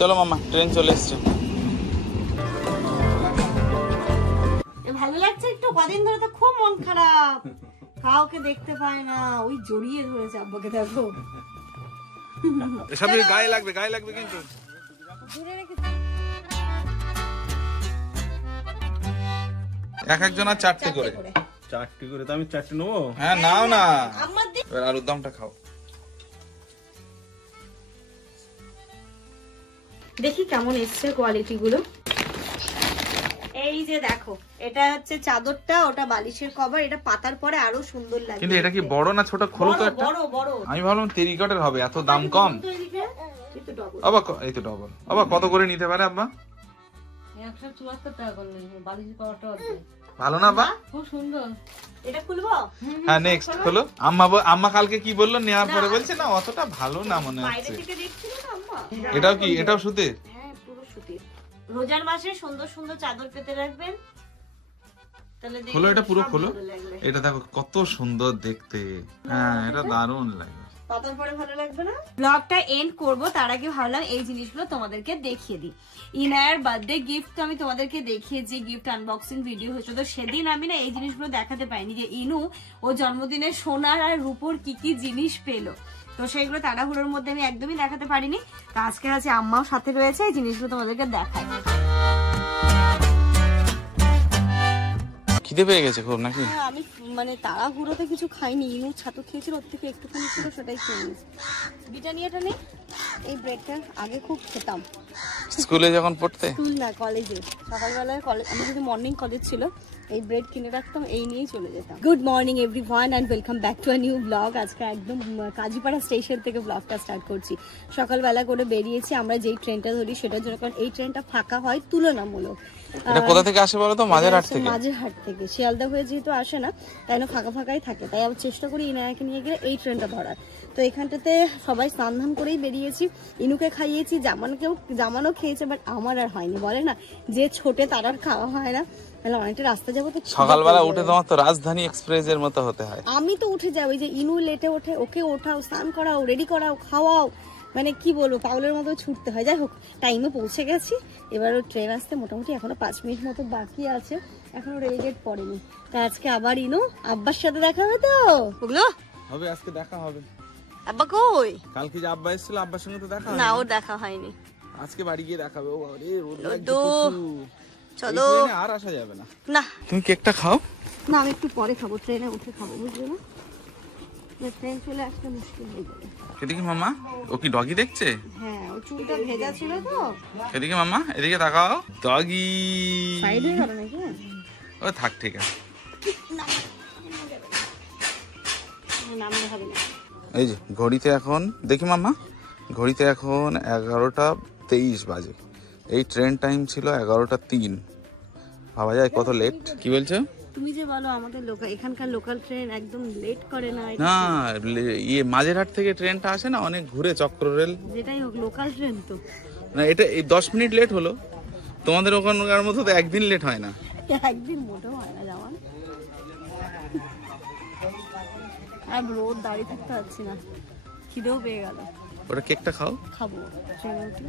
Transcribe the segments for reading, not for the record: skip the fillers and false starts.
চলো মামা, ট্রেন চলে এসছে। ভালো লাগছে একটু, কদিন ধরে তো খুব মন খারাপ, কাউকে দেখতে পায় না, ওই জড়িয়ে ধরেছে আব্বাকে। দেখো সবই গায়ে লাগবে, গায়ে লাগবে কিন্তু। এক একজন আর চারটে করে। চারটে করে তো আমি চারটে নেবো। হ্যাঁ নাও না, এবার আলুর দমটা খাও। দেখি কেমন এসছে কোয়ালিটি গুলো। এই যে দেখো, এটা হচ্ছে চাদরটা, ওটা বালিশের কভার, এটা পাতার পরে আরো সুন্দর লাগে। কিন্তু এটা কি বড় না ছোট? খোলো তো একটা। বড় বড়। আমি ভাবলাম টেরিকটের হবে, এত দাম কম। আব্বা এই তো ডবল। আব্বা কত করে নিতে পারে আব্বা? 174 টাকা করে বালিশের কভারটা। ভালো না বা? খুব সুন্দর। এটা খুলবো? হ্যাঁ নেক্সট খোলো। আম্মা কালকে কি বললো নেওয়ার পরে? বলছে না অতটা ভালো না মনে হচ্ছে। এটাও কি? এটাও সুতির? হ্যাঁ পুরো সুতির। রোজার মাসে সুন্দর সুন্দর চাদর পেতে রাখবেন, তাহলে খোলো এটা পুরো খোলো। এটা দেখো কত সুন্দর দেখতে। হ্যাঁ এটা দারুণ লাগে। পাতার পরে ভালো লাগবে না? ব্লগটা এন্ড করব তার আগে ভাবলাম এই জিনিসগুলো তোমাদেরকে দেখিয়ে দিই। ইনার বার্থডে গিফট তো আমি তোমাদেরকে দেখিয়েছি, গিফট আনবক্সিং ভিডিও হয়েছে, তো সেদিন আমি না এই জিনিসগুলো দেখাতে পাইনি যে ইনু ও জন্মদিনে সোনার আর রূপোর কি কি জিনিস পেলো। তো সেইগুলো তাড়াহুড়োর মধ্যে আমি একদমই দেখাতে পারিনি। তো আজকে আছে আম্মাও সাথে রয়েছে, এই জিনিসগুলো তোমাদেরকে দেখাই। খিদে পেয়ে গেছে খুব নাকি? আমি মানে তাড়াহুড়োতে কিছু খাইনি, ইনু ছাতু খেয়েছিল, ওর থেকে একটুখানি ছিল সেটাই খেয়ে নিয়েছি। ব্রিটানিয়াটা নেই, এই ব্রেডটা আগে খুব খেতাম স্কুলে যখন পড়তে। স্কুল না কলেজে, সকালবেলায় কলেজ, আমি যদি মর্নিং কলেজ ছিল এই ব্রেড কিনে রাখতাম, এই নিয়েই চলে যেতাম। Good morning everyone and welcome back to a new blog. আজকে একদম কাজীপাড়া স্টেশন থেকে ব্লগটা স্টার্ট করছি। সকালবেলা করে বেরিয়েছি আমরা, যেই ট্রেনটা ধরি সেটার জন্য, কারণ এই ট্রেনটা ফাঁকা হয় তুলনামূলক। এটা কোথা থেকে আসে বলো তো? মাঝেরহাট থেকে। মাঝেরহাট থেকে, শিয়ালদা হয়ে যেহেতু আসে না, তাই না ফাঁকা ফাঁকাই থাকে, তাই আমি চেষ্টা করি ইনায়াকে নিয়ে গিয়ে এই ট্রেনটা ধরার। তো এখানটাতে সবাই স্নান ধান করেই বেরিয়েছি, ইনুকে খাইয়েছি, জামানও খেয়েছে, বাট আমার আর হয়নি। বলে না যে ছোটে তার আর খাওয়া হয় না, তাহলে অনেকটা রাস্তা যাবো। তো সকালবেলা উঠে তোমার তো রাজধানী এক্সপ্রেস এর মতো হতে হয়। আমি তো উঠে যাবো, যে ইনু লেটে ওঠে, ওকে ওঠাও, স্নান করাও, রেডি করাও, খাওয়াও, মানে কি বলবো, পাগলের মতো ছুটতে হয়। যাই হোক, টাইমে পৌঁছে গেছি। এবার ট্রেন আসতে মোটামুটি এখনো 5 মিনিট মতো বাকি আছে, এখনো রেলগেট পড়েনি। তা আজকে আবার ইনু আব্বার সাথে দেখা হবে তো? ওগুলো হবে, আজকে দেখা হবে। আব্বা কই? কালকে যে আব্বা এসেছিল, আব্বার সঙ্গে তো দেখা না, ও দেখা হয়নি। আজকে বাড়ি গিয়ে দেখাবে। ও আরে রোদ লাগছে তো চলো, আর আসা যাবে না। না তুমি কেকটা খাও না, আমি একটু পরে খাবো, ট্রেনে উঠে খাবো, বুঝলে না? ট্রেন চলে আসতে মুশকিল হয়ে যাবে। এদিকে মামা, ও কি ডগি দেখছে? হ্যাঁ, ও চুলটা ভেজা ছিল তো। এদিকে মামা, এদিকে তাকাও। ডগি সাইড হয়ে গেল নাকি? ও থাক, ঠিক আছে। নামলে হবে না। এই যে ঘড়িতে এখন দেখি মামা, ঘড়িতে এখন 11টা 23 বাজে। এই ট্রেন টাইম ছিল 11টা 3। ভাবা যায় কত লেট। কি বলছো? তুমি যে বলো আমাদের এখানকার লোকাল ট্রেন একদম লেট করে না। না, মাঝেরহাট থেকে ট্রেনটা আসে না, অনেক ঘুরে চক্র রেল। যেটাই হোক লোকাল ট্রেন তো। না, এটা এই 10 মিনিট লেট হলো, তোমাদের ওখানকার মতো তো একদিন লেট হয় না। একদিন মোটেও হয় না যাওয়ান। আর রোদ দাঁড়িয়ে থাকতে পারছি না, খিদেও পেয়ে গেল। ওটা কেকটা খাও। খাবো ট্রেনে উঠে,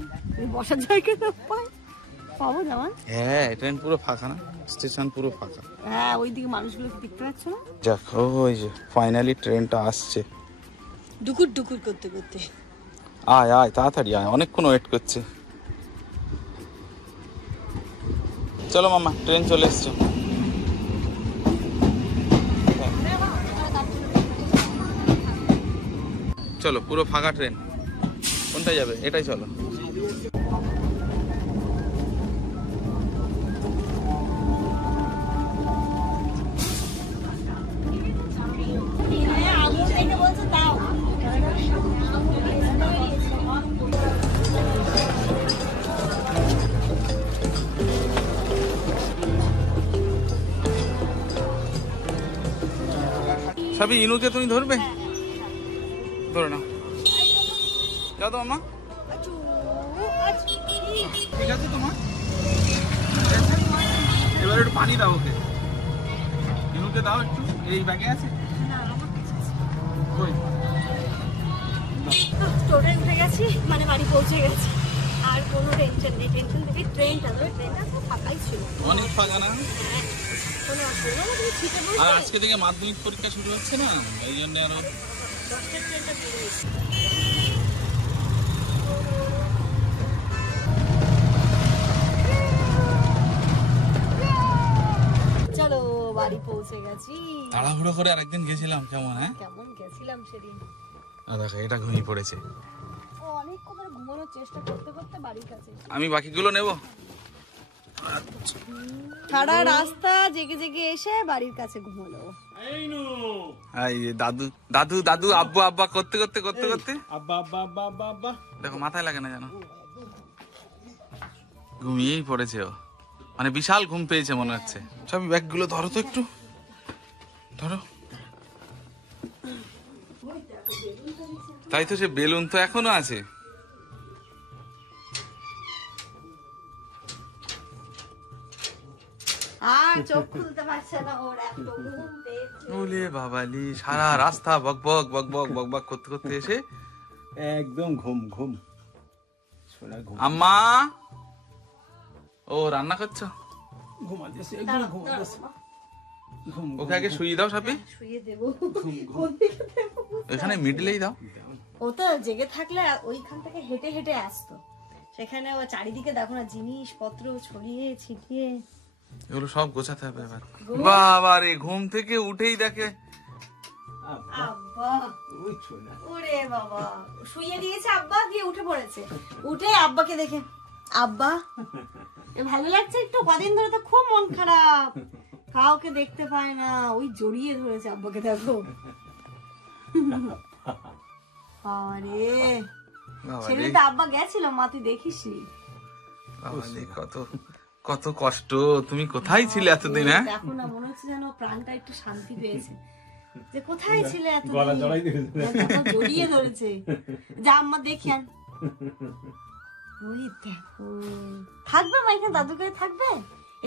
বসার জায়গা না পাই, পাবো যাওয়ান? হ্যাঁ, ট্রেন পুরো ফাঁকা না, স্টেশন পুরো ফাঁকা। হ্যাঁ, ওইদিকে মানুষগুলো দেখতে পাচ্ছ না? যাক, ওই যে ফাইনালি ট্রেনটা আসছে। ডুকুর ডুকুর করতে করতে। আয় আয় তাড়াতাড়ি আয়, অনেকক্ষণ ওয়েট করছে। চলো মামা, ট্রেন চলে এসছে। চলো, পুরো ফাঁকা ট্রেন। কোনটায় যাবে? এটাই চলো। সবই ইনুকে তুমি ধরবে? ধরে নাও, যাও তো মামা। ঠিক আছে তোমার, এবার একটু পানি দাও ওকে, ইনুকে দাও একটু। এই ব্যাগে আছে। টোটাল উঠে গেছি, মানে বাড়ি পৌঁছে গেছি, আর কোনো টেনশন নেই, টেনশন থেকে ট্রেনটা তো ফাঁকাই ছিল, অনেক ফাঁকা না? কোনো অসুবিধা না, তুমি ছিটে আর বসে আজকে থেকে মাধ্যমিক পরীক্ষা শুরু হচ্ছে না, এই জন্য আরো 10টার ট্রেনটা বেরিয়েছে। চলো বাড়ি পৌঁছে গেছি। তাড়াহুড়ো করে আরেকদিন গেছিলাম, কেমন? হ্যাঁ, কেমন গেছিলাম সেদিন, দেখো এটা ঘুমিয়ে পড়েছে। অনেকক্ষণ ধরে ঘুমানোর চেষ্টা করতে করতে বাড়ির কাছে আমি বাকিগুলো নেব। সারা রাস্তা জেগে জেগে এসে বাড়ির কাছে ঘুমালো। এই যে দাদু দাদু দাদু আব্বু আব্বা করতে করতে করতে করতে আব্বা আব্বা আব্বা আব্বা আব্বা দেখো মাথায় লাগে না জানো, ঘুমিয়েই পড়েছে ও, মানে বিশাল ঘুম পেয়েছে মনে হচ্ছে। সব ব্যাগগুলো ধরো তো একটু, ধরো। তাই তো, সে বেলুন তো এখনো আছে। আর চোখ খুলতে পারছে না, ওর এত ঘুম পেয়েছে। ওলে বাবালি, সারা রাস্তা বকবক বকবক বকবক করতে করতে এসে একদম ঘুম ঘুম সোনা ঘুম আম্মা, ও রান্না করছো? ঘুমাতেছে একদম ঘুমাতেছে ঘুম ওকে আগে শুয়ে দাও, সাপে শুয়ে দেবো, কোন দিকে দেবো? এখানে মিডলেই দাও। ও তো জেগে থাকলে ওইখান থেকে হেঁটে হেঁটে আসতো, সেখানে ও চারিদিকে দেখো না জিনিসপত্র ছড়িয়ে ছিটিয়ে। এগুলো সব গোছাতে হবে এবার। বাবা রে, ঘুম থেকে উঠেই দেখে আব্বা, ওই সোনা ওরে বাবা, শুয়ে দিয়েছে আব্বা, দিয়ে উঠে পড়েছে। উঠে আব্বাকে দেখে, আব্বা ভালো লাগছে একটু, কদিন ধরে তো খুব মন খারাপ, কাউকে দেখতে পায় না, ওই জড়িয়ে ধরেছে আব্বাকে, দেখো। আরে সেদিন তো আব্বা গেছিল, মা তুই দেখিসনি? বাবারে, কত কত কষ্ট, তুমি কোথায় ছিলে এতদিন? হ্যাঁ, দেখো না, মনে হচ্ছে যেন প্রাণটা একটু শান্তি পেয়েছে, যে কোথায় ছিলে এতদিন, গলা জড়াই দিয়েছে। দেখো, জড়িয়ে ধরেছে। যা আম্মা দেখেন, ওই দেখো, থাকবে মা এখানে, দাদুকে থাকবে,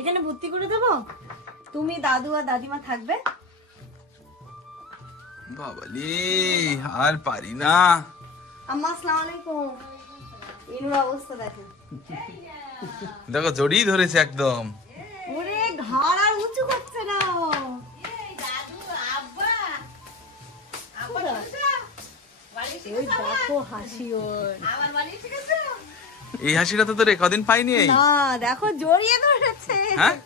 এখানে ভর্তি করে দেবো, তুমি দাদু আর দাদিমা থাকবে। বাবালি, আর পারি না। আম্মা আসসালামু আলাইকুম। ইনুর অবস্থা দেখেন, দেখো জড়িয়ে ধরেছে একদম। ওরে ঘাড় আর উঁচু করছে না ও। ওই দেখো হাসি ওর, এই হাসিটা তো তোর কদিন পাইনি। এই না দেখো জড়িয়ে ধরেছে। হ্যাঁ,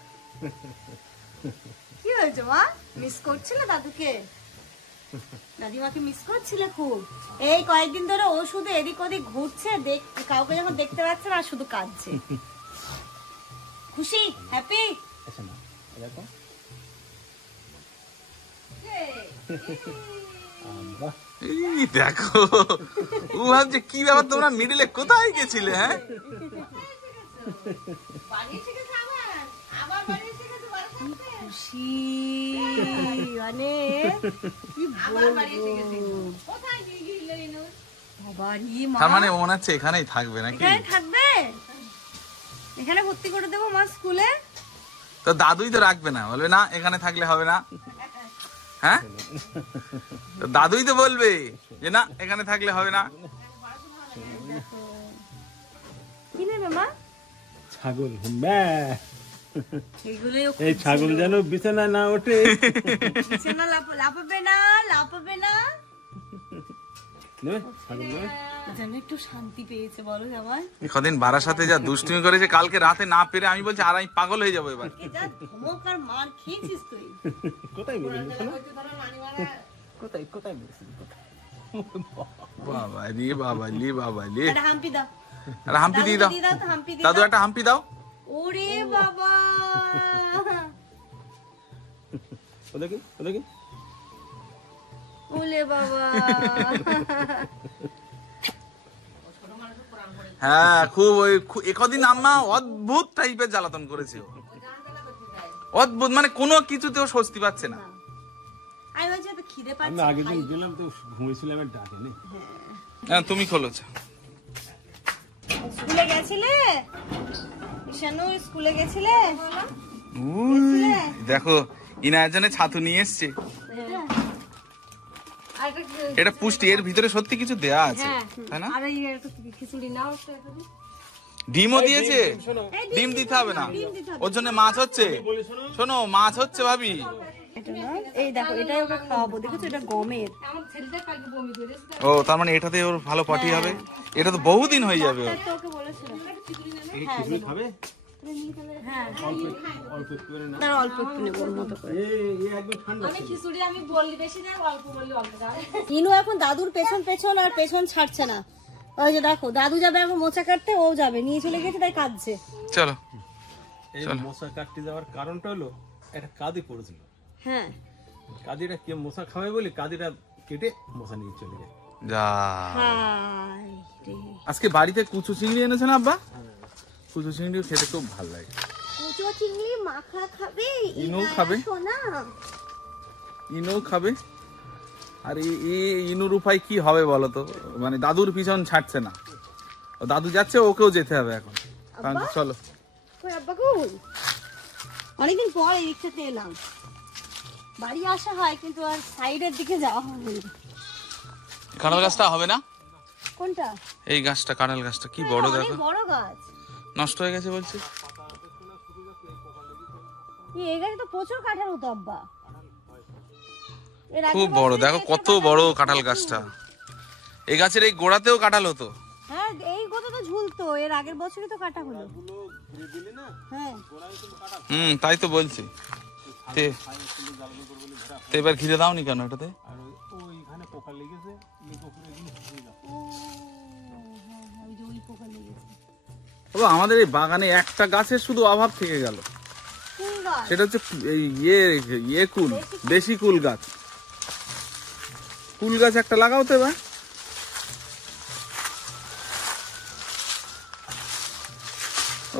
কি হয়েছে মা, মিস করছিলে দাদুকে, দাদিমাকে মিস করছিলে খুব? এই কয়েকদিন ধরে ও শুধু এদিক ওদিক ঘুরছে, কাউকে যখন দেখতে পাচ্ছে না শুধু কাঁদছে। খুশি, হ্যাপি? আচ্ছা না দেখো আব্বা এই দেখো, ও ভাবছে কি ব্যাপার, তোমরা মিডিলে কোথায় গেছিলে? হ্যাঁ, খুশি মানে কি বলবো। বাবারি মা, তার মানে মনে হচ্ছে এখানেই থাকবে নাকি? এখানে থাকবে, এখানে ভর্তি করে দেবো মা স্কুলে। তো দাদুই তো রাখবে না, বলবে না এখানে থাকলে হবে না। হ্যাঁ, তো দাদুই তো বলবে যে না এখানে থাকলে হবে না। কি নেবে মা? ছাগল হুম্বা এইগুলোই ও এই ছাগল যেন বিছানায় না ওঠে। বিছানা লাফাবে না, লাফাবে না, নেবে ছাগল নেবে যেন একটু শান্তি পেয়েছে, বলো জামাই। কদিন বারার সাথে যা দুষ্টুমি করেছে, কালকে রাতে না পেরে আমি বলছি আর আমি পাগল হয়ে যাবো এবার। যা ধমক আর মার খেয়েছিস তুই। কোথায় মেরেছিস শোনো? কোথায় কোথায় মেরেছিস? বাবা রে বাবা রে বাবা রে, একটা হাম্পি দাও, একটা হাম্পি দিয়ে দাও। তো হাম্পি দিয়ে দাদু দাও। একটা হাম্পি দাও। ওরে বাবা, ও দেখি ও দেখি ওলে বাবা। হ্যাঁ, খুব ওই একদিন আম্মা অদ্ভুত টাইপের জ্বালাতন করেছে ও। অদ্ভুত, মানে কোনো কিছুতেও স্বস্তি পাচ্ছে না। আমি বলছি তো খিদে আমি পাচ্ছে, আগের দিন গেলাম তো ঘুমিয়েছিলাম আর ডাকে নেই। হ্যাঁ, তুমি খোলো। স্কুলে গেছিলে ঈশানু, স্কুলে গেছিলে? উই, দেখো ইনায়ের জন্য ছাতু নিয়ে এসছে। এটা পুষ্টি, এর ভিতরে সত্যি কিছু দেয়া আছে, তাই না? আর এই খিচুড়ি নাও, ডিমও দিয়েছে? ডিম দিতে হবে না, ওর জন্য মাছ হচ্ছে। শোনো, মাছ হচ্ছে ভাবি। এটা না, এই দেখো এটাই ওকে খাওয়াবো, দেখেছো এটা গমের। ও তার মানে এটাতে ওর ভালো পটি হবে, এটা তো বহুদিন হয়ে যাবে ওর। তো ওকে বলেছিলাম না, অল্প একটু নেবো ওর মতো করে। ইনু এখন দাদুর পেছন পেছন আর পেছন ছাড়ছে না। ওই যে দেখো দাদু যাবে এখন মোচা কাটতে, ও যাবে নিয়ে চলে গেছে, তাই কাঁদছে। চলো, এই মশা কাটতে যাওয়ার কারণটা হলো একটা কাদি পড়েছিল। হ্যাঁ, কাদিটা কে মশা খাবে বলে কাদিটা কেটে মশা নিয়ে চলে যায়। যা হায় রে। আজকে বাড়িতে কুচু চিংড়ি এনেছে না আব্বা? কুচু চিংড়ি খেতে খুব ভালো লাগে। কুচো চিংড়ি মাখা খাবে, ইনু খাবে, সোনা ইনু খাবে। আর ইনুর উপায় কি হবে বলো তো, মানে দাদুর পিছন ছাড়ছে না, ও দাদু যাচ্ছে ওকেও যেতে হবে এখন। কারণ চলো, কই আব্বা কই? অনেকদিন পর এই দিকটাতে এলাম, বাড়ি আসা হয় কিন্তু আর সাইডের দিকে যাওয়া হয় না। কাঁঠাল গাছটা হবে না? কোনটা? এই গাছটা, কাঁঠাল গাছটা কি বড় দেখো, অনেক বড় গাছ। নষ্ট হয়ে গেছে বলছি। এই গাছে তো প্রচুর কাঁঠাল হতো আব্বা। এর আগে খুব বড় দেখো, কত বড় কাঁঠাল গাছটা। এই গাছের এই গোড়াতেও কাঁঠাল হতো। হ্যাঁ, এই কথা তো ঝুলতো, এর আগের বছরই তো কাটা হলো। হ্যাঁ, তাই তো বলছি। তে এবার ঘিরে দাওনি কেন এটাতে? আর ওইখানে পোকা লেগেছে, ওই যে ওই পোকা লেগেছে। ও আমাদের এই বাগানে একটা গাছের শুধু অভাব থেকে গেল, কোন গাছ? সেটা হচ্ছে এই কুল, দেশি কুল গাছ। কুল গাছ একটা লাগাও তো এবার।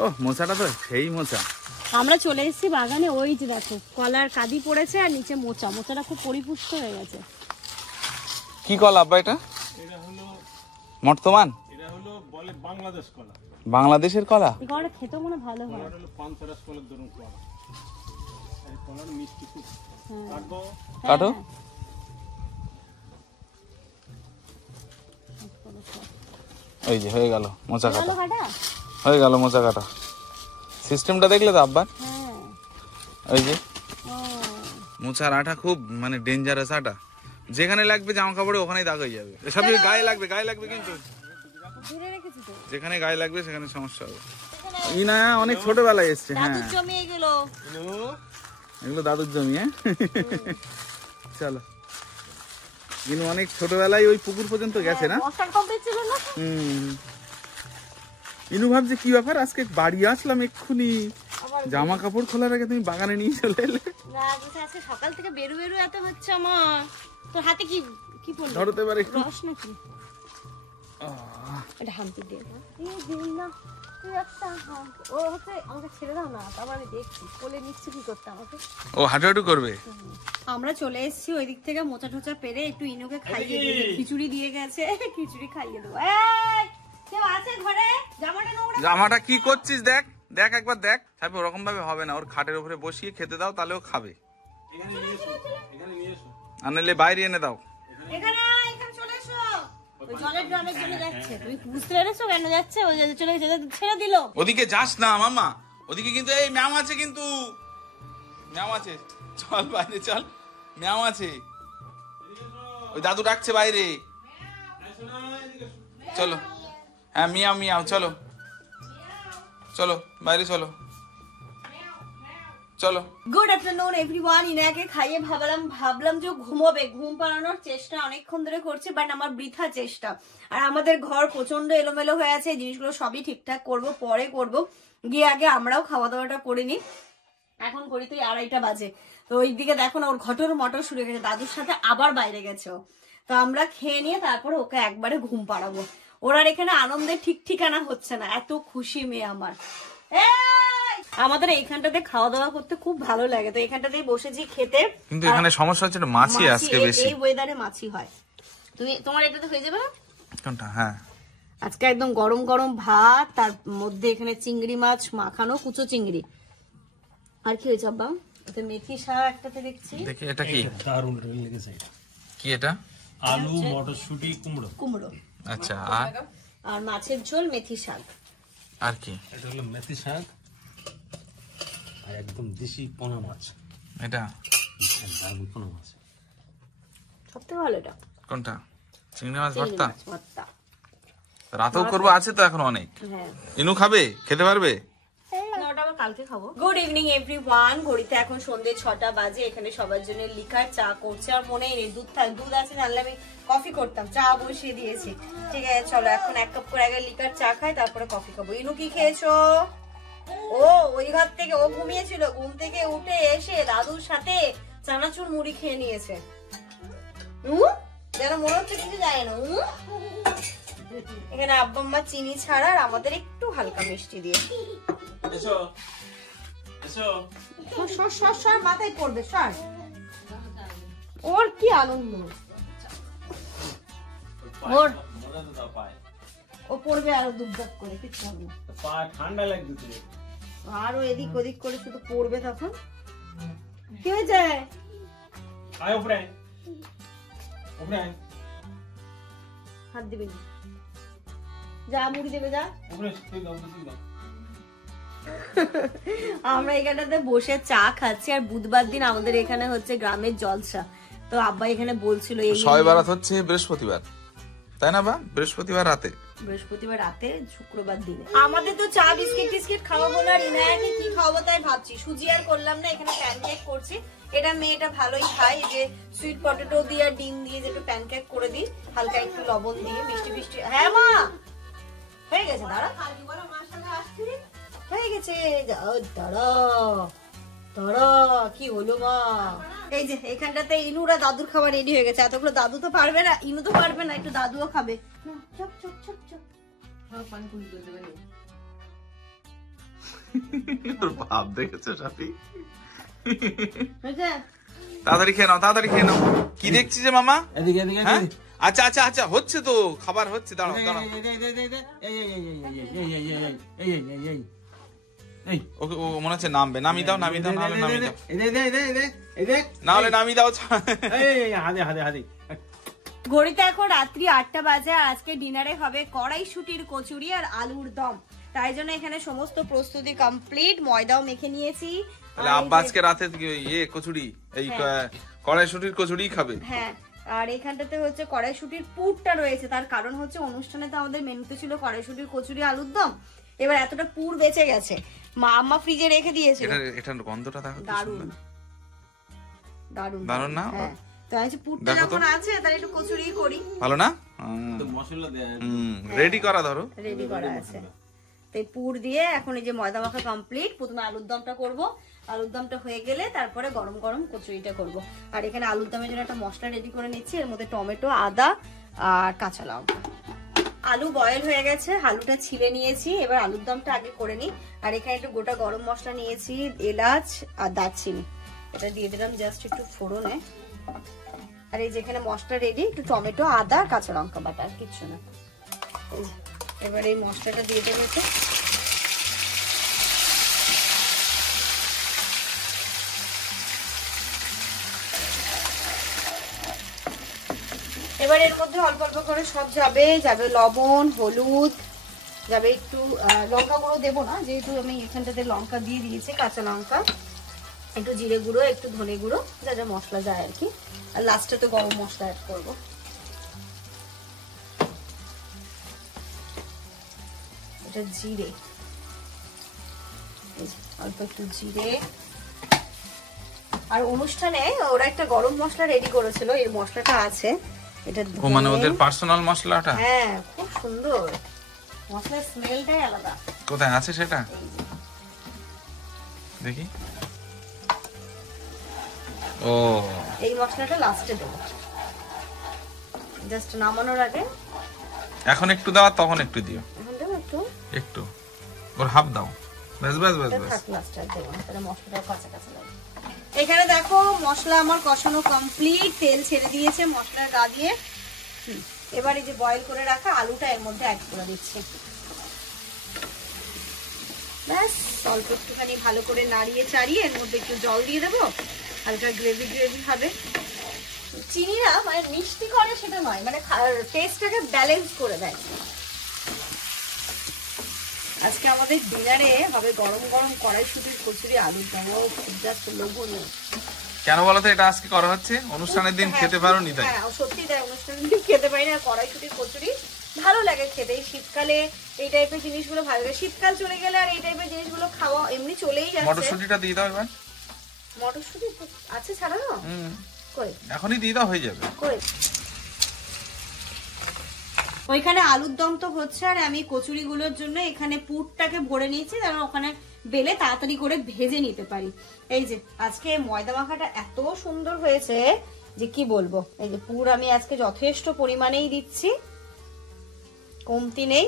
ও মোচাটা তো সেই মোচা। আমরা চলে এসেছি বাগানে, ওই যে দেখো কলার কাদি পড়েছে আর নিচে মোচা, মোচাটা খুব পরিপুষ্ট হয়ে গেছে। কি কলা আব্বা এটা? এটা হলো বর্তমান, এটা হলো বলে বাংলাদেশ কলা। বাংলাদেশের কলা। এই কলাটা খেতেও মনে ভালো হয়। এটা হলো পানসারাস কলার ধরুন কলা। এই কলার মিষ্টি খুব। কাটবো? কাটো। ওই যে হয়ে গেল মোচা কাটা, ভালো কাটা? হয়ে গেল মোচা কাটা। সিস্টেমটা দেখলে তো আব্বা? হ্যাঁ। ওই যে ও, মোচার আটা খুব মানে ডেঞ্জারাস আটা, যেখানে লাগবে জামা কাপড়ে ওখানেই দাগ হয়ে যাবে। সব গায়ে লাগবে কিন্তু ধরে রেখেছি তো। যেখানে গায়ে লাগবে সেখানে সমস্যা হবে। ইনা অনেক ছোটবেলায় এসছে। হ্যাঁ, দাদুর জমি এগুলো। এগুলো দাদুর জমি। হ্যাঁ চলো, ইনু অনেক ছোটবেলায় ওই পুকুর পর্যন্ত গেছে না? বসার কবে ছিল না? ইনু ভাবছে কি ব্যাপার, আজকে বাড়ি আসলাম এক্ষুনি, জামা কাপড় খোলার আগে তুমি বাগানে নিয়ে চলে এলে। না, বুঝে আজকে সকাল থেকে বেরু এত হচ্ছে আমার। তোর হাতে কি কি পড়লো? ধরো তো এবার একটু। রস নাকি? এটা হাম্পি দিয়ে দাও। এই দিন না, তুই একটা ও হচ্ছে আমাকে ছেড়ে দাও না, তারপর আমি দেখছি কোলে নিচ্ছি কি করতে আমাকে। ও হাঁটু করবে। আমরা চলে এসেছি ওই দিক থেকে মোচা টোচা পেরে, একটু ইনুকে খাইয়ে দিয়ে খিচুড়ি দিয়ে গেছে, খিচুড়ি খাইয়ে দেবো। এই কেউ আছে ঘরে? জামাটা নোংরা। জামাটা কি করছিস দেখ, দেখ একবার দেখ। সাহেব ওরকম ভাবে হবে না, ওর খাটের উপরে বসিয়ে খেতে দাও, তাহলেও খাবে। আর নাহলে বাইরে এনে দাও। এখানে চলে এসো। ওই জলের ড্রামের জন্য যাচ্ছে, তুমি বুঝতে পেরেছো কেন যাচ্ছে? ওই যে চলে যেতে ছেড়ে দিল। ওদিকে যাস না মামা, ওদিকে কিন্তু এই ম্যাম আছে, কিন্তু ম্যাম আছে, চল বাইরে চল, ম্যাম আছে। ওই দাদু ডাকছে বাইরে, চলো। হ্যাঁ মিয়াও মিয়াও, চলো চলো বাইরে চলো চলো। Good afternoon everyone. ইনাকে খাইয়ে ভাবলাম যে ঘুমোবে, ঘুম পাড়ানোর চেষ্টা অনেকক্ষণ ধরে করছি, বাট আমার বৃথা চেষ্টা। আর আমাদের ঘর প্রচন্ড এলোমেলো হয়ে আছে, এই জিনিসগুলো সবই ঠিকঠাক করব, পরে করব, গিয়ে আগে আমরাও খাওয়া দাওয়াটা করে নিই। এখন করি তো 2:30 বাজে। তো ওই দিকে দেখো না, ওর ঘটর মটর শুরু গেছে, দাদুর সাথে আবার বাইরে গেছে। তো আমরা খেয়ে নিয়ে তারপরে ওকে একবারে ঘুম পাড়াবো। ওর আর এখানে আনন্দের ঠিক ঠিকানা হচ্ছে না, এত খুশি মেয়ে আমার। আমাদের এইখানটাতে খাওয়া দাওয়া করতে খুব ভালো লাগে, তো এখানটাতেই বসেছি খেতে। কিন্তু এখানে সমস্যা হচ্ছে মাছি আজকে বেশি, এই ওয়েদারে মাছি হয়। তোমার এটাতে হয়ে যাবে না কোনটা? হ্যাঁ, আজকে একদম গরম গরম ভাত, তার মধ্যে এখানে চিংড়ি মাছ মাখানো, কুচো চিংড়ি। আর কি হয়েছে আব্বা? এটা মেথি শাক একটাতে দেখছি। দেখি এটা কি, দারুণ লেগেছে এটা। কি এটা? আলু, মটরশুঁটি, কুমড়ো। কুমড়ো। আচ্ছা, আর মাছের ঝোল, মেথি শাক। আর কি এটা হলো মেথি শাক আর একদম দেশি পোনা মাছ। এটা দারুণ পোনা মাছ। সবথেকে ভালো এটা। কোনটা? চিংড়ি মাছ চিংড়ি ভর্তা। মাছ ভর্তা। রাতেও করবো, আছে তো এখন অনেক। হ্যাঁ, ইনু খাবে, খেতে পারবে? ওটা আবার কালকে খাবো। Good evening everyone. ঘড়িতে এখন সন্ধ্যে 6টা বাজে। এখানে সবার জন্য লিকার চা করছে। আর মনেই নেই দুধ আছে, জানলে আমি কফি করতাম। চা বসিয়ে দিয়েছি। ঠিক আছে, চলো এখন 1 কাপ করে আগে লিকার চা খাই, তারপরে কফি খাবো। ইনু কি খেয়েছো? ও ওই ঘর থেকে ও ঘুমিয়েছিল, ঘুম থেকে উঠে এসে দাদুর সাথে চানাচুর মুড়ি খেয়ে নিয়েছে। যেন মনে হচ্ছে কিছু যায় না। এখানে আব্বা আম্মা চিনি ছাড়া আর আমাদের একটু হালকা মিষ্টি দিয়ে। এসো এসো। সর মাথায় পড়বে, সর। ওর কি আনন্দ, ওর ও পড়বে আরো দুধ করে, কিছু হবে না। পা ঠান্ডা লাগছে। আরো এদিক ওদিক করে শুধু পড়বে তখন। কি হয়েছে? আয় উপরে উপরে হাত দিবি না, যা মুড়ি দেবে যা। উপরে তুই দাও তুই দাও। আমরা এখানটাতে বসে চা খাচ্ছি। আর বুধবার দিন আমাদের এখানে হচ্ছে গ্রামের জলসা। তো আব্বা এখানে বলছিল এই সবাই বারাত হচ্ছে বৃহস্পতিবার, তাই না? বা বৃহস্পতিবার রাতে, বৃহস্পতিবার রাতে, শুক্রবার দিনে। আমাদের তো চা বিস্কিট টিস্কিট খাওয়া বলে আর ইনায়াকে কি খাওয়াবো তাই ভাবছি। সুজি আর করলাম না, এখানে প্যানকেক করছি। এটা মেয়েটা ভালোই খায়, যে সুইট পটেটো দিয়ে আর ডিম দিয়ে যে একটু প্যানকেক করে দিই, হালকা একটু লবণ দিয়ে, মিষ্টি মিষ্টি। হ্যাঁ মা, হয়ে গেছে, দাঁড়া হয়ে গেছে, দাঁড়া দাঁড়া। কি হলো মা? এই যে এখানটাতে ইনুরা দাদুর খাবার রেডি হয়ে গেছে। এতগুলো দাদু তো পারবে না, ইনু তো পারবে না, একটু দাদুও খাবে। Chop chop chop chop. পানি পুরি করে দেবেন। তোর ভাব দেখেছো সাথী? হয়েছে? তাড়াতাড়ি খেয়ে নাও, তাড়াতাড়ি খেয়ে নাও। কি দেখছি যে মামা? এদিকে এদিকে হ্যাঁ, আচ্ছা আচ্ছা আচ্ছা, হচ্ছে তো, খাবার হচ্ছে, দাঁড়াও দাঁড়াও। ওকে, ও মনে হচ্ছে নামবে। নামিয়ে দাও, নামিয়ে দাও, নাহলে নামিয়ে দাও, নাহলে নামিয়ে দাও। ঘড়িতে এখন রাত্রি 8টা বাজে। আর আজকে ডিনারে হবে কড়াইশুটির কচুরি আর আলুর দম। তাই জন্য এখানে সমস্ত প্রস্তুতি কমপ্লিট। ময়দাও মেখে নিয়েছি। তাহলে আব্বা আজকে রাতে কচুরি, এই কড়াইশুটির কচুরি খাবে। হ্যাঁ, আর এখানটাতে হচ্ছে কড়াইশুটির পুরটা রয়েছে। তার কারণ হচ্ছে অনুষ্ঠানে তো আমাদের মেনুতে ছিল কড়াইশুটির কচুরি আলুর দম। এবার এতটা পুর বেঁচে গেছে, মা আম্মা ফ্রিজে রেখে দিয়েছে। এটার গন্ধটা দেখো, দারুণ দারুণ দারুণ না? হ্যাঁ, তো আমি পুরটা যখন আছে তাহলে একটু কচুরি করি। ভালো না? মশলা দেয়া রেডি করা, ধরো রেডি করা আছে। তো পুর দিয়ে এখন এই যে ময়দা মাখা কমপ্লিট। প্রথমে আলুর দমটা করব, আলুর দমটা হয়ে গেলে তারপরে গরম গরম কচুরিটা করব। আর এখানে আলুর দমের জন্য একটা মশলা রেডি করে নিচ্ছি। এর মধ্যে টমেটো, আদা আর কাঁচা লঙ্কা। আলু বয়েল হয়ে গেছে, আলুটা ছিলে নিয়েছি। এবার আলুর দমটা আগে করে নিই। আর এখানে একটু গোটা গরম মশলা নিয়েছি, এলাচ আর দারচিনি, এটা দিয়ে দিলাম জাস্ট একটু ফোড়নে। আর এই যেখানে মশলা রেডি, একটু টমেটো, আদা, কাঁচা লঙ্কা বাটা, আর কিচ্ছু না। এবার এই মশলাটা দিয়ে দেবো। এবার এর মধ্যে অল্প অল্প করে সব যাবে। যাবে লবণ, হলুদ, যাবে একটু লঙ্কা গুঁড়ো দেবো না, যেহেতু আমি এখানটাতে লঙ্কা দিয়ে দিয়েছি, কাঁচা লঙ্কা, একটু জিরে গুঁড়ো, একটু ধনে গুঁড়ো, যা যা মশলা যায় আর কি। আর লাস্টে তো গরম মশলা অ্যাড করবো। এটা জিরে, অল্প একটু জিরে। আর অনুষ্ঠানে ওরা একটা গরম মশলা রেডি করেছিল, এই মশলাটা আছে। এটা মানে ওদের পার্সোনাল মশলাটা। হ্যাঁ, খুব সুন্দর, মশলার স্মেলটাই আলাদা। কোথায় আছে সেটা দেখি। ও, এই মশলাটা লাস্টে দেবো, জাস্ট নামানোর আগে। এখন একটু দাও, তখন একটু দিও। এখন দেবো একটু, একটু ওর হাফ দাও, ব্যাস ব্যাস ব্যাস ব্যাস। থাক, লাস্টে দেবো না, তাহলে মশলাটা কাঁচা কাঁচা লাগে। এখানে দেখো মশলা আমার কষানো কমপ্লিট, তেল ছেড়ে দিয়েছে মশলার গা দিয়ে। এবার এই যে বয়েল করে রাখা আলুটা এর মধ্যে অ্যাড করে দিচ্ছি। ব্যাস, অল্প একটুখানি ভালো করে নাড়িয়ে চাড়িয়ে এর মধ্যে একটু জল দিয়ে দেবো, হালকা গ্রেভি গ্রেভি হবে। চিনি না মানে মিষ্টি করে সেটা নয়, মানে টেস্টটাকে ব্যালেন্স করে দেয়। আর আজকে আমাদের ডিনারে হবে গরম গরম কড়াইশুটির কচুরি আলুর দম, জাস্ট লোভনীয়। কেন বলো তো এটা আজকে করা হচ্ছে? অনুষ্ঠানের দিন খেতে পারো নি তাই? হ্যাঁ সত্যি তাই, অনুষ্ঠানের দিন খেতে পারি না। কড়াইশুটির কচুরি ভালো লাগে খেতে, এই শীতকালে এই টাইপের জিনিসগুলো ভালো লাগে। শীতকাল চলে গেলে আর এই টাইপের জিনিসগুলো খাওয়া এমনি চলেই যাচ্ছে। মটরশুঁটিটা দিয়ে দাও এবার। মটরশুঁটি আছে ছাড়ানো? কই এখনই দিয়ে দাও, হয়ে যাবে। কই ওইখানে আলুর দম তো হচ্ছে, আর আমি কচুরিগুলোর জন্য এখানে পুরটাকে ভরে নিয়েছি, কারণ ওখানে বেলে তাড়াতাড়ি করে ভেজে নিতে পারি। এই যে আজকে ময়দা মাখাটা এত সুন্দর হয়েছে যে কি বলবো। এই যে পুর আমি আজকে যথেষ্ট পরিমাণেই দিচ্ছি, কমতি নেই।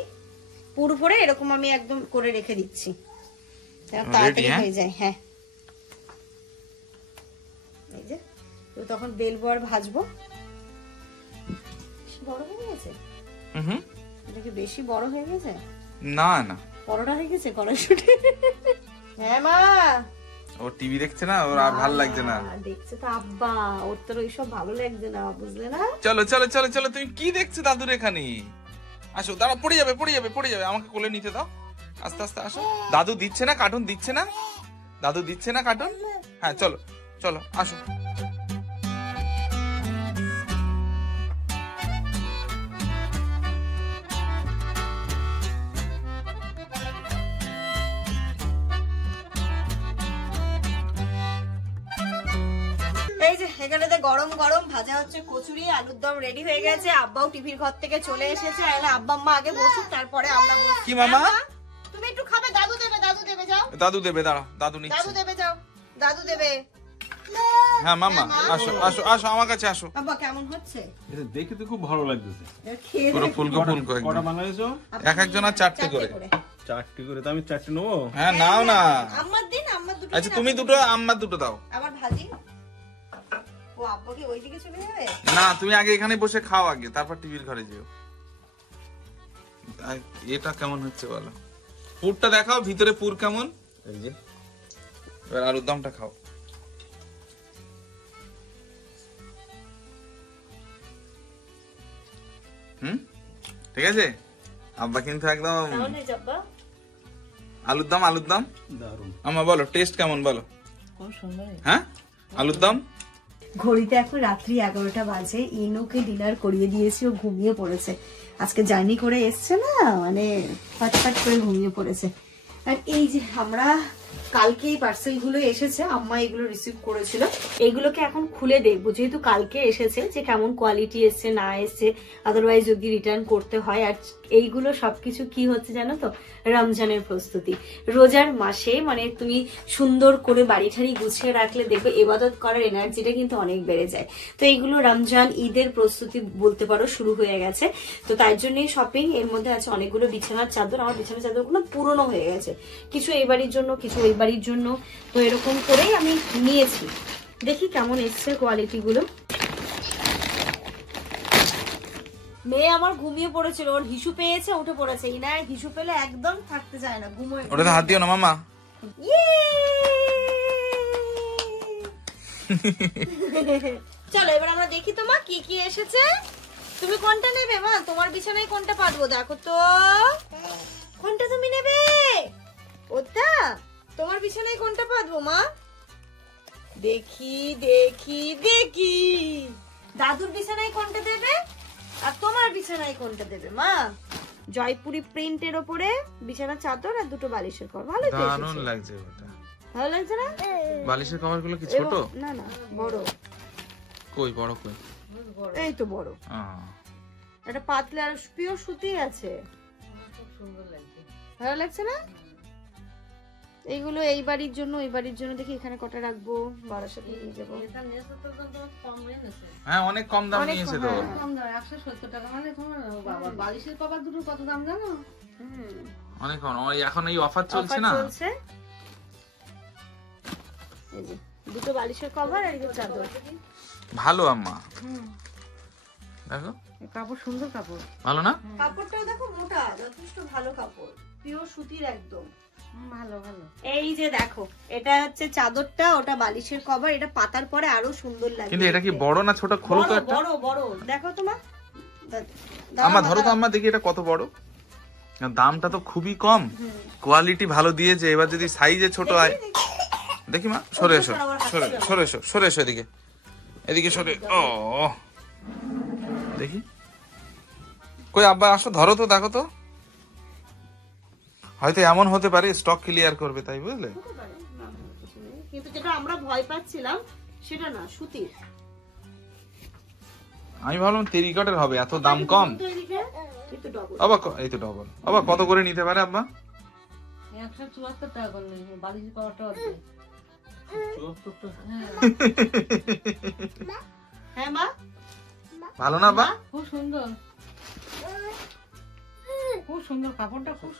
পুর ভরে এরকম আমি একদম করে রেখে দিচ্ছি, তাড়াতাড়ি হয়ে যায়। হ্যাঁ এই যে তো তখন বেলবো আর ভাজবো। বড় হয়ে গেছে? এটা কি বেশি বড় হয়ে গেছে? না না, বড়টা হয়ে গেছে কড়াইশুঁটি। হ্যাঁ মা, ও টিভি দেখছে না, ওর আর ভালো লাগছে না। দেখছে তো আব্বা, ওর তো ওইসব ভালো লাগছে না, বুঝলে না? চলো চলো চলো চলো, তুমি কি দেখছো দাদুর এখানে? আসো, দাঁড়া, পড়ে যাবে পড়ে যাবে পড়ে যাবে, আমাকে কোলে নিতে দাও, আস্তে আস্তে আসো। দাদু দিচ্ছে না কার্টুন, দিচ্ছে না দাদু, দিচ্ছে না কার্টুন। হ্যাঁ চলো চলো আসো। এই যে এখানে গরম গরম ভাজা হচ্ছে কচুরি, আলুর দম রেডি হয়ে গেছে। আব্বাও টিভির ঘর থেকে চলে এসেছে। আব্বা আম্মা আগে বসুক, তারপরে আমরা বসবো। কি মামা? তুমি একটু খাবে? দাদু দেবে, দাদু দেবে, যাও। দাদু দেবে, দাঁড়া, দাদু নিচ্ছে। দাদু দেবে, যাও, দাদু দেবে। হ্যাঁ মামা, আসো আসো আসো, আমার কাছে আসো। আব্বা কেমন হচ্ছে? এটা দেখে তো খুব ভালো লাগতেছে। পুরো ফুলকো ফুলকো একদম। কটা বানাইছো? এক একজনের 4টে করে। 4টি করে, তো আমি 4টি নেবো। হ্যাঁ নাও না। আম্মার দিন, আম্মার দুটো। আচ্ছা তুমি দুটো, আম্মা দুটো দাও। আবার ভাজি। ও আব্বা কি ওইদিকে চলে যাবে? না, তুমি আগে এখানে বসে খাও আগে, তারপর টিভির ঘরে যেও। এটা কেমন হচ্ছে বলো? পুরটা দেখাও, ভিতরে পুর কেমন। এই যে এবার আলুর দমটা খাও। ঠিক আছে। আব্বা কিন্তু একদম আলুর দম, আলুর দম দারুণ। আম্মা বলো টেস্ট কেমন বলো। হ্যাঁ আলুর দম। ঘড়িতে এখন রাত্রি 11টা বাজে। ইনুকে ডিনার করিয়ে দিয়েছি, ও ঘুমিয়ে পড়েছে। আজকে জার্নি করে এসছে না, মানে ফাটফাট করে ঘুমিয়ে পড়েছে। আর এই যে আমরা কালকে এই পার্সেল গুলো এসেছে, আম্মা এগুলো রিসিভ করেছিল, এগুলোকে এখন খুলে দেখবো, যেহেতু কালকে এসেছে, যে কেমন কোয়ালিটি এসছে না এসছে, আদারওয়াইজ যদি রিটার্ন করতে হয়। আর এইগুলো সবকিছু কি হচ্ছে জানো তো, রমজানের প্রস্তুতি। রোজার মাসে মানে তুমি সুন্দর করে বাড়ি ঠাড়ি গুছিয়ে রাখলে দেখবে ইবাদত করার এনার্জিটা কিন্তু অনেক বেড়ে যায়। তো এইগুলো রমজান ঈদের প্রস্তুতি বলতে পারো শুরু হয়ে গেছে। তো তাই জন্যই শপিং। এর মধ্যে আছে অনেকগুলো বিছানার চাদর। আমার বিছানার চাদরগুলো পুরনো হয়ে গেছে, কিছু এই বাড়ির জন্য, কিছু ওই বাড়ির জন্য। তো এরকম করেই আমি নিয়েছি। দেখি কেমন এসছে কোয়ালিটি গুলো। মেয়ে আমার ঘুমিয়ে পড়েছিল, ওর হিসু পেয়েছে, উঠে পড়েছে। ইনার হিসু পেলে একদম থাকতে চায় না, ঘুমোয়। ওটাতে হাত দিও না মামা। চলো এবার আমরা দেখি তোমার কি কি এসেছে। তুমি কোনটা নেবে মা? তোমার বিছানায় কোনটা পাতবো দেখো তো, কোনটা তুমি নেবে? ওটা তোমার বিছানায় কোনটা পাতবো মা? দেখি দেখি দেখি, দাদুর বিছানায় কোনটা দেবে আর তোমার বিছানায় কোনটা দেবে মা? জয়পুরি প্রিন্টের ওপরে বিছানার চাদর আর দুটো বালিশের কভার। ভালো তো দারুণ লাগছে ওটা। ভালো লাগছে না? বালিশের কভার গুলো কি ছোট? না না বড়। কই বড় কই? এই তো বড়। এটা পাতলা আর পিওর সুতি আছে। ভালো লাগছে না? এইগুলো এই বাড়ির জন্য, ওই বাড়ির জন্য। দেখি এখানে কটা রাখবো, বাড়ার সাথে নিয়ে যাবো। হ্যাঁ অনেক কম দাম নিয়েছে তো। কম দাম 170 টাকা। মানে তোমার বাবা বালিশের কভার দুটো কত দাম জানো? অনেক কম। এখন এই অফার চলছে না। এই যে দুটো বালিশের কভার আর এই চাদর। ভালো আম্মা, দেখো কাপড় সুন্দর কাপড়, ভালো না? কাপড়টাও দেখো মোটা, যথেষ্ট ভালো কাপড়, পিওর সুতির একদম। ভালো ভালো। এই যে দেখো, এটা হচ্ছে চাদরটা, ওটা বালিশের কভার। এটা পাতার পরে আরো সুন্দর লাগে। কিন্তু এটা কি বড় না ছোট? খোলো তো একটা। বড় বড় দেখো তোমার। আম্মা ধরো তো আম্মা, দেখি এটা কত বড়। দামটা তো খুবই কম, কোয়ালিটি ভালো দিয়েছে। এবার যদি সাইজে ছোট হয়, দেখি মা, সরে এসো, সরে এসো, সরে এসো এদিকে, এদিকে সরে। ও দেখি কই আব্বা, আসো ধরো তো, দেখো তো, হয়তো এমন হতে পারে স্টক ক্লিয়ার করবে, তাই বুঝলে। হতে পারে, না হলে কিছু নেই। কিন্তু যেটা আমরা ভয় পাচ্ছিলাম সেটা না, সুতির। আমি ভাবলাম টেরিকটের হবে, এত দাম কম। আবার এই তো ডবল, আবার কত করে নিতে পারে আব্বা? 174 টাকা করে নেই, বালিশের কভারটা অর্ধেক। 74 টাকা? হ্যাঁ মা, ভালো না বা? খুব সুন্দর, খুব সুন্দর কাপড়টা, খুব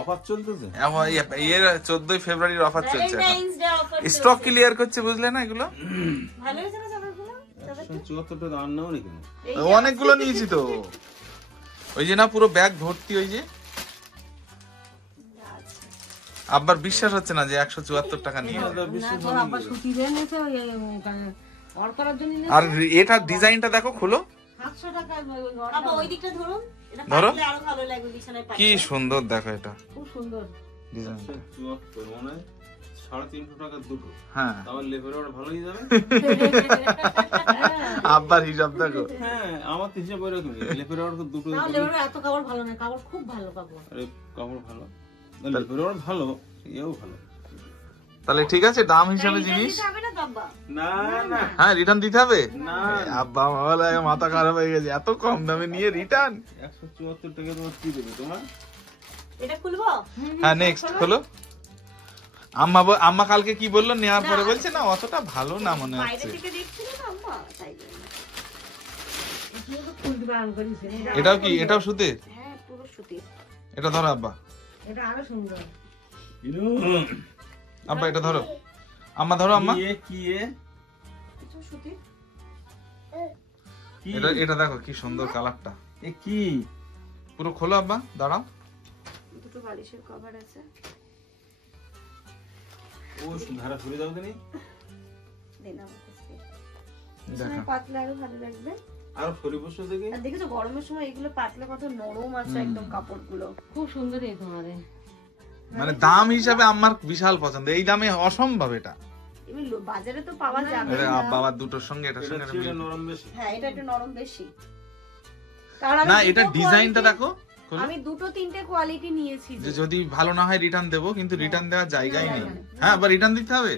অফার চলতেছে। এর 14 ফেব্রুয়ারির অফার চলছে, Valentine's day offer stock clear করছে, বুঝলে না এগুলো। ভালো হয়েছে না চাদরগুলো? 174 টাকা আর নাও নাকি? অনেকগুলো নিয়েছি তো, ওই যে না পুরো ব্যাগ ভর্তি, ওই যে। আব্বার বিশ্বাস হচ্ছে না যে 174 টাকা নিয়ে। না, তোর আব্বা সুতির এনেছে, ওই অর করার জন্য এনেছে। আর এটা ডিজাইনটা দেখো, খুলো, 700 টাকা বাবা ওই দিকটা ধরুন, এটা ধরো। পাতলে আরো ভালো লাগবে বিছানায় পাতলে। কি সুন্দর দেখো এটা খুব সুন্দর। ডিজাইনটা। 174 মানে 350 টাকা দুটো। হ্যাঁ, আমার লেভেল ওটা ভালোই যাবে। আব্বার হিসাব দেখো। হ্যাঁ, আমার তো হিসাব ওইরকমই, লেভেল ওটা দুটো। তাহলে ওরা এত কাপড় ভালো না, কাপড় খুব ভালো কাপড়। আরে কাপড় ভালো, লেভেল ওটা ভালো, এও ভালো। তাহলে ঠিক আছে, দাম হিসাবে জিনিস। দিতে হবে না বাবা? না না হ্যাঁ, রিটার্ন দিতে হবে। না, আব্বা বলে মাথা খারাপ হয়ে গেছে, এত কম দামে নিয়ে রিটার্ন। 174 টাকা তোমার কি দেবে তোমার? এটা খুলবো? হ্যাঁ, নেক্সট হলো। আম্মা কালকে কি বললো নেওয়ার পরে, বলছে না অতটা ভালো না মনে বাইরে হচ্ছে। থেকে দেখছিল না আম্মা, তাই জন্য। এগুলো তো ফুল বানান করেছে। এটাও কি, এটাও সুতির? হ্যাঁ, পুরো সুতির। এটা ধরো আব্বা, এটা আরো সুন্দর। আব্বা এটা ধরো, আম্মা ধরো, আম্মা কি এটা সুতির। এটা এটা দেখো কি সুন্দর কালারটা। এ কি? পুরো খোলো আব্বা, দাঁড়াও। দুটো বালিশের কভার আছে। ও ধারা সরে যাও তুমি। দেন আমার কাছে। দেখো পাতলে আরো ভালো লাগবে। আর সরে বসো দেখি। আর দেখেছো গরমের সময় এগুলো পাতলে কত নরম আছে একদম কাপড়গুলো। খুব সুন্দর এই তোমাদের। মানে দাম হিসাবে আমার বিশাল পছন্দ, এই দামে অসম্ভব এটা। এমনি বাজারে তো পাওয়া যাবে এটা না। আব্বা আবার দুটোর সঙ্গে এটার সঙ্গে একটা এটা মিল- নরম বেশি। হ্যাঁ, এটা একটু নরম বেশি। কারণ আমি না, দুটো এটা ডিজাইনটা quality- দেখো, খোলো। আমি দুটো তিনটে কোয়ালিটি নিয়েছি। যে যদি ভালো না হয় রিটার্ন দেবো, কিন্তু রিটার্ন দেওয়ার জায়গাই নেই। হ্যাঁ, আবার রিটার্ন দিতে হবে।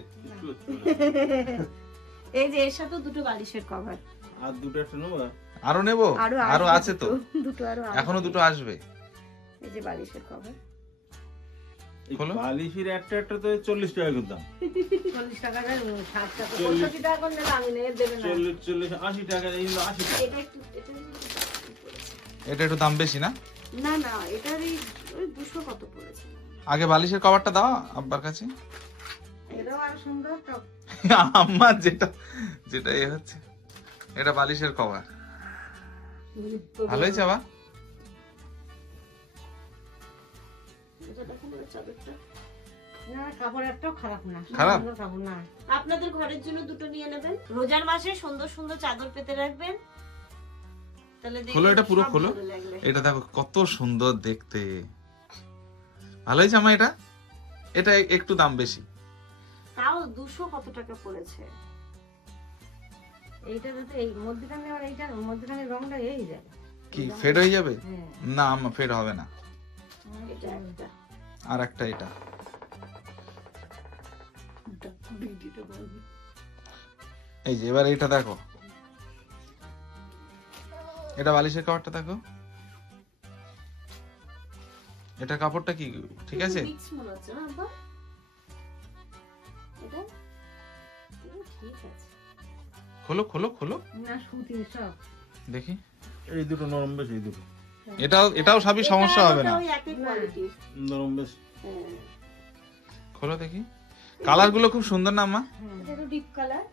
এই যে এর সাথে দুটো বালিশের কভার। আর দুটো একটা নেবো। আরো নেবো, আরো আসবে আছে তো, দুটো আরো আসবে। এখনো দুটো আসবে। এই যে বালিশের কভার। এই খোলো। বালিশের একটা একটা তো 40 টাকা করে দাম। 40 টাকা দেন, 60 টাকা 65 টাকা করে নিলে আমি নিয়ে দেবে না। 40 80 টাকা, এই হলো 80 টাকা। এটা একটু এটা পড়েছে। এটা একটু দাম বেশি না? না না, এটার এই ওই 200 কত পড়েছে। আগে বালিশের কভারটা দাও আব্বার কাছে। এটাও আরো সুন্দর তো। আমার যেটা যেটা এ হচ্ছে, এটা বালিশের কভার। ভালো হয়েছে আবার। এটা দেখুন ওই চাদরটা। না, কাপড় একটাও খারাপ না, খারাপ? সুন্দর কাপড় না। আপনাদের ঘরের জন্য দুটো নিয়ে নেবেন, রোজার মাসে সুন্দর সুন্দর চাদর পেতে রাখবেন, তাহলে দেখবেন খোলো, এটা পুরো সব খোলো। ভালো লাগবে। এটা দেখো কত সুন্দর দেখতে, ভালো হয়েছে আমার এটা। এটা একটু দাম বেশি। তাও 200 কত টাকা পড়েছে। এইটা যাতে এই মধ্যখানে, আর এইটা মধ্যখানে রংটা এই যায়। কি ফেড হয়ে যাবে? হ্যাঁ। না আমার ফেড হবে না। এটা একটা আর একটা এটা, এই যে এবার এটা দেখো, এটা বালিশের কাপড়টা দেখো, এটা কাপড়টা কি ঠিক আছে? মিক্স মনে হচ্ছে না আব্বা? এটা ঠিক আছে। খোলো খোলো খোলো, না, সুতির সব। দেখি। এই দুটো নরম বেশি, এই দুটো এটাও সবই সমস্যা হবে না। ওই একই কোয়ালিটির। নরম বেশি। হ্যাঁ, খোলো দেখি, কালার গুলো খুব সুন্দর না মা? এটা একটু ডিপ কালার,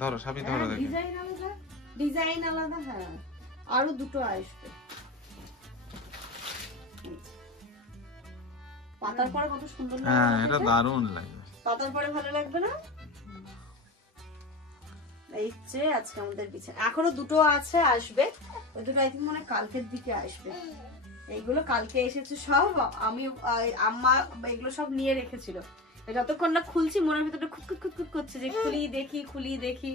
ধরো সবই ধরো দেখি। ডিজাইন আলাদা। ডিজাইন আলাদা। হ্যাঁ, আরো দুটো আসবে। পাতার পরে কত সুন্দর লাগবে। হ্যাঁ, না এটা এটা? দারুণ লাগবে। পাতার পরে ভালো লাগবে না? এই যে আজকে আমাদের বিছানা এখনো দুটো আছে, আসবে। ওই দুটো আই থিঙ্ক মনে হয় কালকের দিকে আসবে। এইগুলো কালকে এসেছে সব, আমি আম্মা এগুলো সব নিয়ে রেখেছিল। যতক্ষণ না খুলছি মনের ভিতরে খুঁতখুত খুঁতখুত করছে যে খুলি দেখি।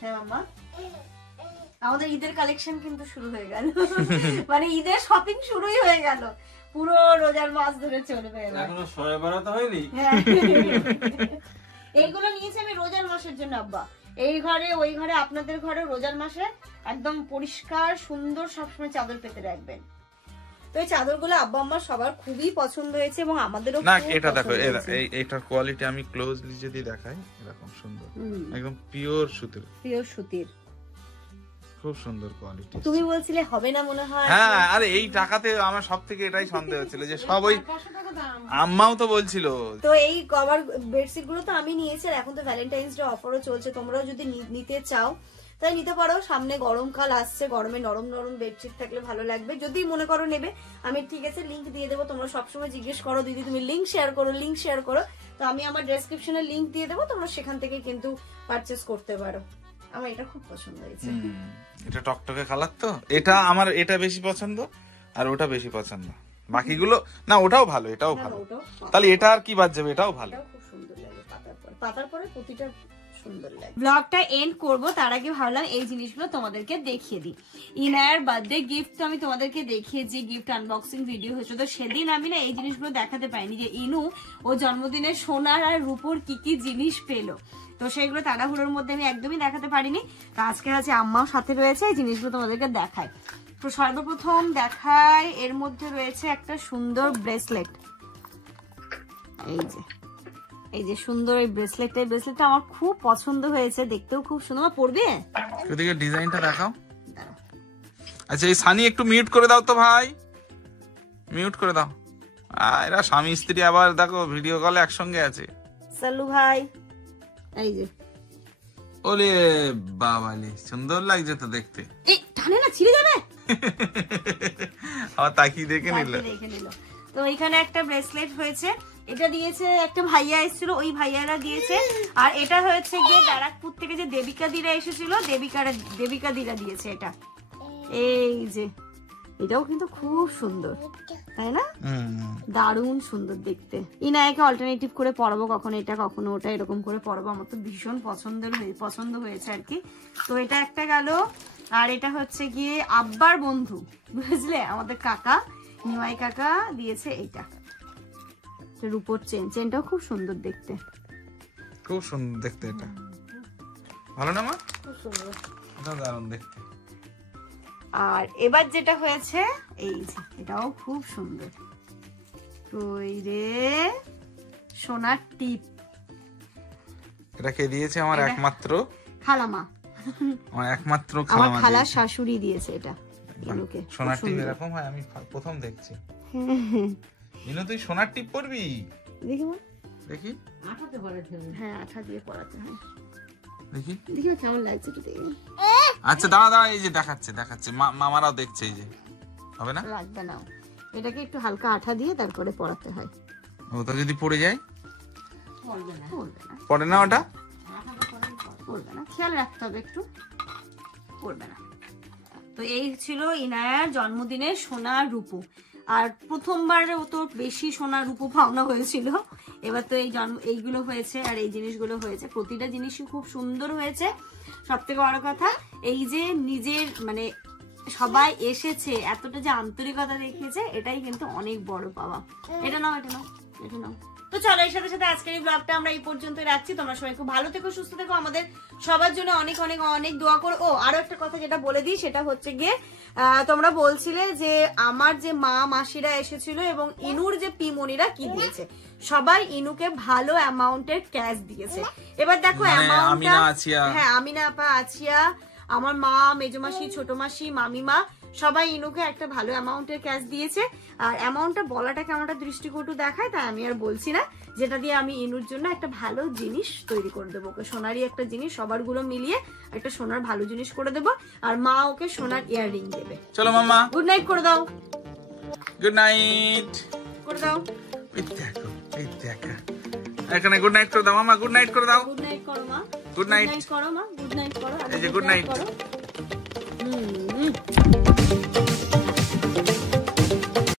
হ্যাঁ আম্মা, আমাদের ঈদের কালেকশন কিন্তু শুরু হয়ে গেল, মানে ঈদের শপিং শুরুই হয়ে গেল, পুরো রোজার মাস ধরে চলবে। এখনো শয়ে বারাত হয়নি। এইগুলো নিয়েছি আমি রোজার মাসের জন্য আব্বা, এই ঘরে ওই ঘরে আপনাদের ঘরে রোজার মাসে একদম পরিষ্কার সুন্দর সবসময় চাদর পেতে রাখবেন। তো এই চাদরগুলো আব্বা আম্মার সবার খুবই পছন্দ হয়েছে এবং আমাদেরও না। এটা দেখো, এইটার কোয়ালিটি আমি ক্লোজলি যদি দেখাই, এরকম সুন্দর, একদম পিওর সুতির, খুব সুন্দর কোয়ালিটি। তুমি বলছিলে হবে না মনে হয়। হ্যাঁ, আরে এই টাকাতে আমার সব থেকে এটাই সন্দেহ ছিল যে সব ওই, আম্মাও তো বলছিল। তো এই কভার বেডশিট গুলো তো আমি নিয়েছি, আর এখন তো ভ্যালেন্টাইন্স ডে অফারও চলছে, তোমরাও যদি নিতে চাও তাই নিতে পারো। সামনে গরমকাল আসছে, গরমে নরম নরম বেডশিট থাকলে ভালো লাগবে। যদি মনে করো নেবে, আমি ঠিক আছে লিংক দিয়ে দেবো। তোমরা সবসময় জিজ্ঞেস করো দিদি তুমি লিংক শেয়ার করো, তো আমি আমার ডেসক্রিপশনে লিংক দিয়ে দেবো, তোমরা সেখান থেকে কিন্তু পারচেস করতে পারো। আমার এটা খুব পছন্দ হয়েছে। এটা টকটকে কালার তো, এটা আমার এটা বেশি পছন্দ আর ওটা বেশি পছন্দ। বাকিগুলো না, ওটাও ভালো, এটাও ভালো, তাহলে এটা আর কি বাদ যাবে, এটাও ভালো। খুব সুন্দর লাগে পাতার পরে প্রতিটা ব্লগটা এন্ড করবো তার আগে ভাবলাম এই জিনিসগুলো তোমাদেরকে দেখিয়ে দিই। ইনায়ার বার্থডে গিফট তো আমি তোমাদেরকে দেখিয়েছি, গিফট আনবক্সিং ভিডিও হয়েছে, তো সেদিন আমি না এই জিনিসগুলো দেখাতে পাইনি যে ইনু ও জন্মদিনে সোনার আর রূপোর কি কি জিনিস পেলো, তো সেইগুলো তাড়াহুড়োর মধ্যে আমি একদমই দেখাতে পারিনি। তো আজকে আছে আম্মাও সাথে রয়েছে, এই জিনিসগুলো তোমাদেরকে দেখায়। তো সর্বপ্রথম দেখায়, এর মধ্যে রয়েছে একটা সুন্দর ব্রেসলেট। এই যে সুন্দর এই ব্রেসলেটটা আমার খুব পছন্দ হয়েছে, দেখতেও খুব সুন্দর। পড়বে ওদিকে ডিজাইনটা দেখাও। আচ্ছা এই সানি একটু মিউট করে দাও তো ভাই, মিউট করে দাও। এরা স্বামী স্ত্রী আবার দেখো ভিডিও কলে একসঙ্গে আছে। সাল্লু ভাই, এই যে ওলে বাবালে সুন্দর লাগছে তো দেখতে। এই টানে না, ছিঁড়ে যাবে। আবার তাকিয়ে দেখে নিল। তো এখানে একটা ব্রেসলেট হয়েছে, এটা দিয়েছে একটা ভাইয়া এসেছিল, ওই ভাইয়ারা দিয়েছে। আর এটা হয়েছে গিয়ে ব্যারাকপুর থেকে যে দেবিকা দিরা এসেছিল, দেবিকা দিরা দিয়েছে এটা। এই যে এটাও কিন্তু খুব সুন্দর, তাই না? দারুণ সুন্দর দেখতে। ইনায়াকে অল্টারনেটিভ করে পরাবো, কখনো এটা কখনো ওটা, এরকম করে পরাবো। আমার তো ভীষণ পছন্দ হয়েছে আর কি। তো এটা একটা গেল। আর এটা হচ্ছে গিয়ে আব্বার বন্ধু, বুঝলে, আমাদের কাকা নিমাই কাকা দিয়েছে এইটা, রূপোর চেনটাও খুব সুন্দর দেখতে, খুব সুন্দর দেখতে। এটা ভালো না মা? খুব সুন্দর, দারুণ দেখতে। আর এবার যেটা হয়েছে এই যে এটাও খুব সুন্দর, সোনার টিপ। এটা কে দিয়েছে? আমার একমাত্র খালামা, আমার একমাত্র আমার খালা শাশুড়ি দিয়েছে এটা ইনুকে। সোনার টিপ এরকম হয় আমি প্রথম দেখছি। ইনু তুই সোনার টিপ পরবি? দেখি মা, দেখি। আঠাতে পরাতে হবে। হ্যাঁ, আঠা দিয়ে পরাতে হয়। দেখি দেখি কেমন লাগছে একটু দেখি। আচ্ছা দাঁড়া, এই যে দেখাচ্ছে মামারাও দেখছে। এই যে হবে না? লাগবে না, এটাকে একটু হালকা আঠা দিয়ে তারপরে পরাতে হয়। ওটা যদি পড়ে যায়? পড়বে না, পড়ে না, ওটা পড়বে না, খেয়াল রাখতে হবে একটু, পড়বে না। তো এই ছিল ইনায়ার জন্মদিনে সোনা রূপো। আর প্রথমবারে ও তো বেশি সোনা রূপো পাওনা হয়েছিল, এবার তো এইগুলো হয়েছে আর এই জিনিসগুলো হয়েছে। প্রতিটা জিনিসই খুব সুন্দর হয়েছে। সব থেকে বড় কথা এই যে নিজের মানে সবাই এসেছে, এতটা যে আন্তরিকতা দেখিয়েছে, এটাই কিন্তু অনেক বড় পাওয়া। এটা নাও। তো চলো, এর সাথে সাথে আজকের এই ব্লগটা আমরা এই পর্যন্ত রাখছি। তোমরা সবাই খুব ভালো থেকো, সুস্থ থেকো, আমাদের সবার জন্য অনেক অনেক অনেক দোয়া করো। ও আরো একটা কথা যেটা বলে দিই, সেটা হচ্ছে গিয়ে তোমরা বলছিলে যে আমার যে মা মাসিরা এসেছিল এবং ইনুর যে পিমনিরা কি দিয়েছে, সবাই ইনুকে ভালো অ্যামাউন্টের ক্যাশ দিয়েছে। এবার দেখো অ্যামাউন্টটা, হ্যাঁ আমিনা আপা, আছিয়া, আমার মা, মেজমাসি, ছোট মাসি, মামিমা সবাই ইনুকে একটা ভালো অ্যামাউন্টের ক্যাশ দিয়েছে। আর অ্যামাউন্টটা বলাটা কেমনটা দৃষ্টিকটু দেখায়, তাই আমি আর বলছি না, যেটা দিয়ে আমি ইনুর জন্য একটা ভালো জিনিস তৈরি করে দেবো। ওকে সোনারই একটা জিনিস, সবার গুলো মিলিয়ে একটা সোনার ভালো জিনিস করে দেবো। আর মা ওকে সোনার ইয়াররিং দেবে। চলো মামা, গুড নাইট করে দাও। গুড নাইট করে দাও। এই দেখো এখানে গুড নাইট করে দাও মামা, গুড নাইট করে দাও। গুড নাইট করো মা, গুড নাইট করো মা, গুড নাইট করো। এই যে গুড নাইট।